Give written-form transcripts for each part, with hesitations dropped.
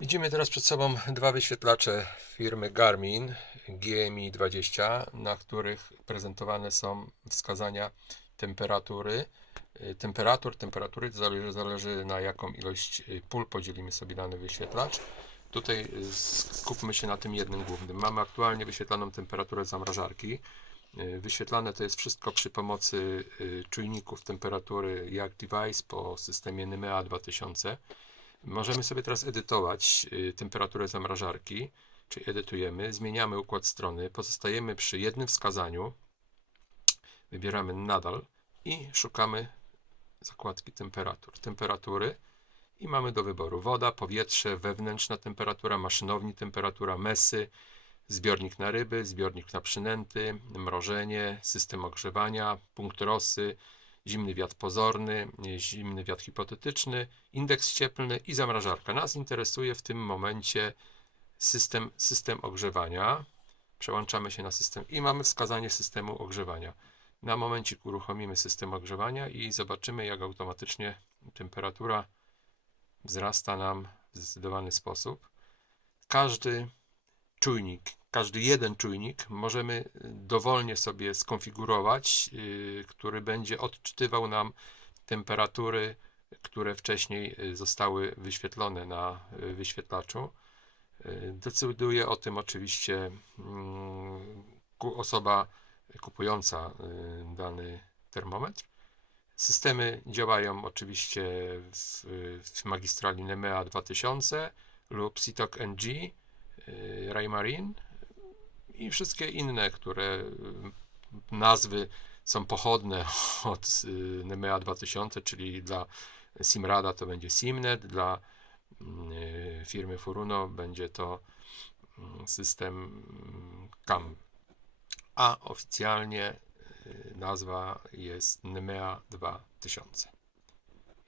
Widzimy teraz przed sobą dwa wyświetlacze firmy Garmin GMI 20, na których prezentowane są wskazania temperatury. Temperatury zależy na jaką ilość pól podzielimy sobie dany wyświetlacz. Tutaj skupmy się na tym jednym głównym. Mamy aktualnie wyświetlaną temperaturę zamrażarki. Wyświetlane to jest wszystko przy pomocy czujników temperatury jak device po systemie NEMEA 2000. Możemy sobie teraz edytować temperaturę zamrażarki, czyli edytujemy, zmieniamy układ strony, pozostajemy przy jednym wskazaniu, wybieramy nadal i szukamy zakładki temperatury i mamy do wyboru woda, powietrze, wewnętrzna temperatura, maszynowni temperatura, mesy, zbiornik na ryby, zbiornik na przynęty, mrożenie, system ogrzewania, punkt rosy, zimny wiatr pozorny, zimny wiatr hipotetyczny, indeks cieplny i zamrażarka. Nas interesuje w tym momencie system ogrzewania. Przełączamy się na system i mamy wskazanie systemu ogrzewania. Na momencik uruchomimy system ogrzewania i zobaczymy, jak automatycznie temperatura wzrasta nam w zdecydowany sposób. Każdy jeden czujnik możemy dowolnie sobie skonfigurować, który będzie odczytywał nam temperatury, które wcześniej zostały wyświetlone na wyświetlaczu. Decyduje o tym oczywiście osoba kupująca dany termometr. Systemy działają oczywiście w magistrali NEMEA 2000 lub SITOC NG, Raymarine i wszystkie inne, które nazwy są pochodne od NEMEA 2000, czyli dla Simrada to będzie Simnet, dla firmy Furuno będzie to system CAM, a oficjalnie nazwa jest NEMEA 2000.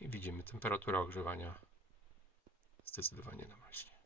I widzimy temperatura ogrzewania zdecydowanie na maśnie.